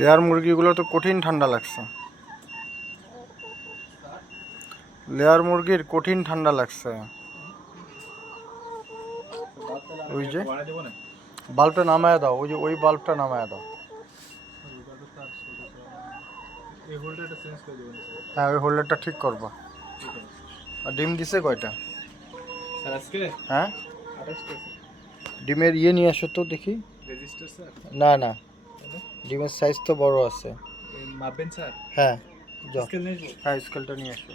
Layer মুরগিগুলো তো কঠিন ঠান্ডা লাগছে। লেয়ার মুরগির কঠিন ঠান্ডা লাগছে। ওই যে বাল্বটা নামায় দাও ওই যে ওই বাল্বটা নামায় দাও। হ্যাঁ ওই হোল্ডারটা ঠিক করবা। আর ডিম দিছে কয়টা? হ্যাঁ? ডিমের ইয়ে নিয়ে আসো তো দেখি। না না। ডিমের সাইজ তো বড় আছে। মাপবেন স্যার? হ্যাঁ স্কেল নেই হ্যাঁ স্কেলটা নিয়ে আসো।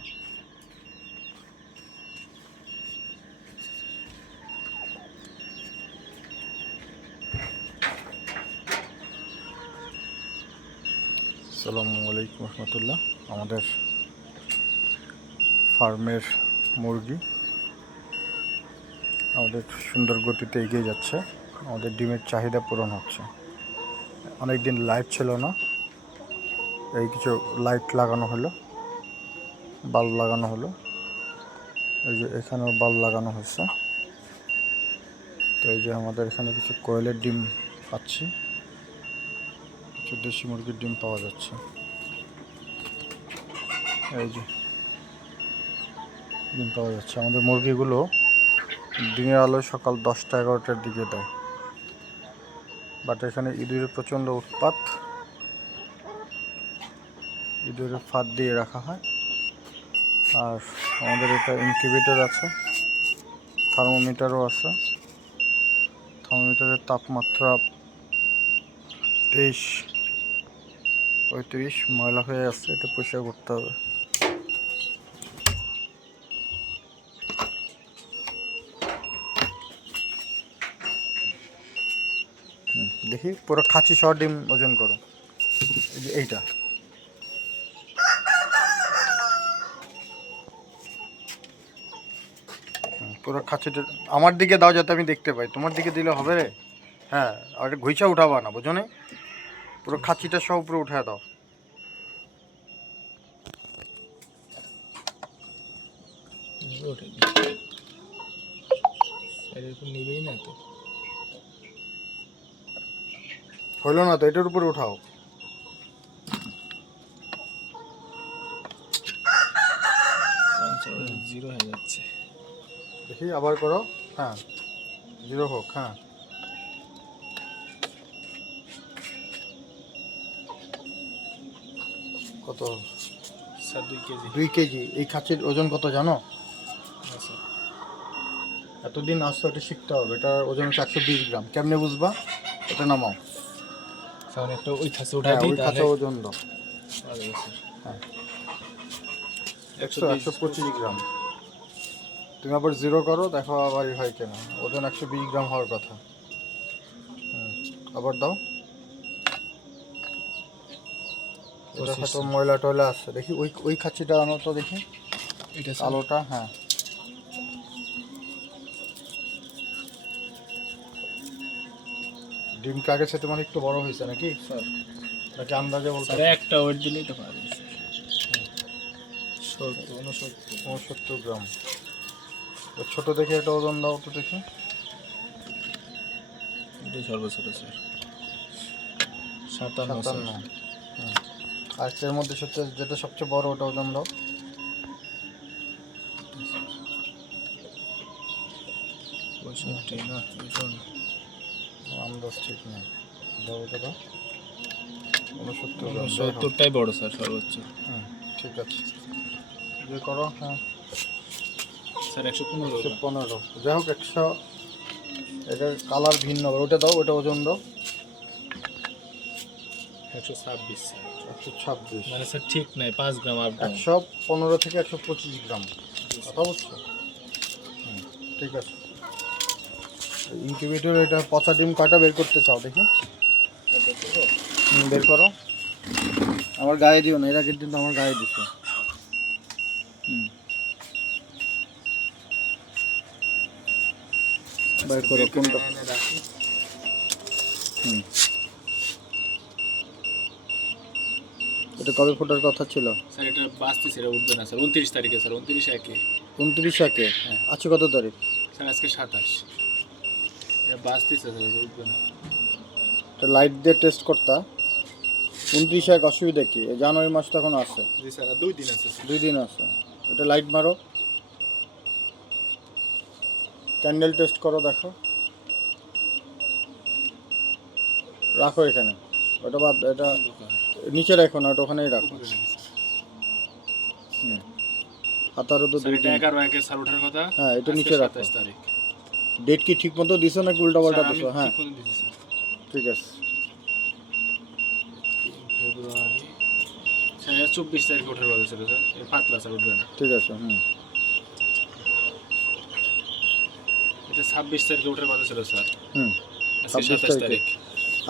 আসসালামু আলাইকুম রহমতুল্লাহ। আমাদের ফার্মের মুরগি আমাদের সুন্দর গতিতে এগিয়ে যাচ্ছে। আমাদের ডিমের চাহিদা পূরণ হচ্ছে। অনেক দিন লাইট ছিল না। এই কিছু লাইট লাগানো হলো বাল্ব লাগানো হলো। এই যে এখানেও বাল্ব লাগানো হয়েছে। তো এই যে আমাদের এখানে কিছু কোয়েলের ডিম পাচ্ছি। কিছু দেশি মুরগির ডিম পাওয়া যাচ্ছে। এই যে ডিম পাওয়া যাচ্ছে। আমাদের মুরগিগুলো দিনের আলো সকাল দশটা এগারোটার দিকে দেয়। বাট এখানে ইঁদুরের প্রচণ্ড উৎপাত। ইঁদুরের ফাঁদ দিয়ে রাখা হয়। আর আমাদের এটা ইনকিউবেটর আছে। থার্মোমিটারও আছে। থার্মোমিটারের তাপমাত্রা তেইশ, পঁয়ত্রিশ ময়লা হয়ে আছে, এটা পরিষ্কার করতে হবে। দেখি, পুরো খাঁচি সহ ডিম ওজন করো। এইটা। পুরো খাঁচিটা আমার দিকে দাও যাতে আমি দেখতে পাই। তোমার দিকে দিলে হবে রে। হ্যাঁ আর ঘুইচা উঠাবা না বুঝো পুরো খাঁচিটা সহ উপরে উঠে দাও। নেবেই না তো। হইল না তো এটার উপরে উঠাও। জিরো হয়ে যাচ্ছে। দেখি আবার করো। হ্যাঁ জিরো হোক হ্যাঁ। কত? স্যার দুই কেজি। দুই কেজি। এই খাঁচির ওজন কত জানো? এতদিন আসতে এটা শিখতে হবে। এটার ওজন হচ্ছে একশো বিশ গ্রাম। কেমনে বুঝবা? এটা নামাও। একটা ওই খাসে হ্যাঁ উঠাই দিই ওই তাহলে ওজন দাও হ্যাঁ। একশো একশো পঁচিশ গ্রাম। তুমি আবার জিরো করো দেখো আবার হয় কেনা। ওজন একশো বিশ গ্রাম হওয়ার কথা। আবার দাও। পঁচিশ। হয়তো ময়লা টয়লা আছে। দেখি ওই ওই খাচ্ছিটা আনো তো দেখি। আলোটা হ্যাঁ। ডিম কাগের সাথে মানে একটু বড় হয়েছে নাকি? স্যার। নাকি আন্দাজে বলতে একটা ওয়েট দিলেই তো পারবে সত্তর উনসত্তর গ্রাম। ছোট দেখে একটা ওজন দাও তো দেখি। এটাই সর্বোচ্চ স্যার। সাতান্ন হুম। আর এর মধ্যে সবচেয়ে যেটা সবচেয়ে বড় ওটা ওজন দাও। পঁয়ষট্টি না। আন্দাজ ঠিক নেই। দাও ওটা দাও। উনসত্তর গ্রাম যাই হোক। সত্তরটাই বড় স্যার সর্বোচ্চ। হুম, ঠিক আছে। যে করো হ্যাঁ। স্যার একশো পনেরো একশো পনেরো। যাই হোক একশো এটার কালার ভিন্ন ওটা দাও ওটা ওজন দাও। একশো ছাব্বিশ একশো ছাব্বিশ। মানে স্যার ঠিক নাই পাঁচ গ্রাম আপ একশো পনেরো থেকে একশো পঁচিশ গ্রাম। কথা বুঝছ হুম, ঠিক আছে। ইনকিউবেটর এটা পচা ডিম কয়টা বের করতে চাও দেখি? বের করো। আমার গায়ে দিও না এর আগের দিন তো আমার গায়ে দিছো। বের করো কোনটা? হুম। এটা কবে ফোটার কথা ছিল? স্যার এটা বাঁচতে সেটা উঠবে না স্যার উনত্রিশ তারিখে স্যার উনত্রিশ একে। উনত্রিশ একে? হ্যাঁ। আছে কত তারিখ? স্যার আজকে সাতাশ। এটা লাইট দিয়ে টেস্ট করতা। উনত্রিশ এক অসুবিধা কি? জানুয়ারি মাস তো এখন আছে। জি স্যার দুই দিন আছে দুই দিন আছে। এটা লাইট মারো। ক্যান্ডেল টেস্ট করো দেখো। রাখো এখানে। ওটা বাদ এটা নিচে রাখো না ওটা ওখানেই রাখো। হাতারও তো স্যার। দুই দিন। এগারো একে স্যার ওঠার কথা। হ্যাঁ এটা নিচে রাখো। 27 তারিখ। ডেট কি ঠিক মতো দিছো নাকি উল্টা পাল্টা দিছো? হ্যাঁ। ঠিক আছে। ফেব্রুয়ারি স্যার চব্বিশ তারিখে ওঠার কথা ছিল স্যার। পাতলা স্যার উঠবে না। ঠিক আছে হুম। এটা ছাব্বিশ তারিখে ওঠার কথা ছিল স্যার। হুম সাতাশ তারিখ।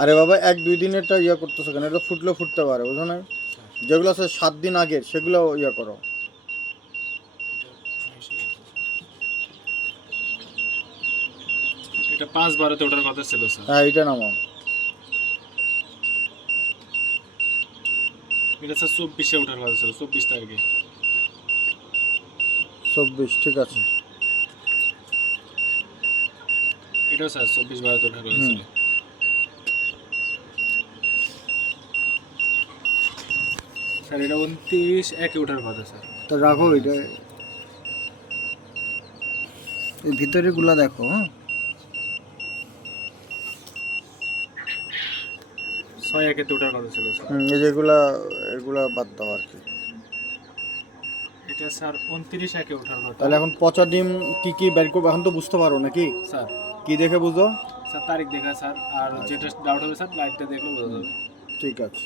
আরে বাবা এক দুই দিনেরটা ইয়ে করতেছো কেন? এটা ফুটলে ফুটতে পারে বুঝো না যেগুলো আছে সাত দিন আগের সেগুলো ইয়ে করো। এটা পাঁচ বারোতে ওঠার কথা ছিল স্যার। হ্যাঁ এটা নামাও। এটা স্যার চব্বিশে ওঠার কথা ছিল চব্বিশ তারিখে। চব্বিশ ঠিক আছে। এটাও স্যার চব্বিশ বারোতে ওঠার কথা ছিল। স্যার এটা উনত্রিশ একে ওঠার কথা স্যার। তো রাখো এটা। এই ভিতরেগুলা দেখো হ্যাঁ। ছয় একে ওঠার কথা ছিল স্যার। হুম, এই যেগুলা এগুলা বাদ দাও আর কি। এটা স্যার উনত্রিশ একে ওঠার কথা। তাহলে এখন পচা ডিম কি কি বের করব? এখন তো বুঝতে পারো নাকি? স্যার। কি দেখে বুঝো? স্যার তারিখ দেখা স্যার। আর যেটা ডাউট হবে স্যার লাইটটা দেখলে বোঝা যাবে। ঠিক আছে।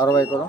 আরও বাই করো।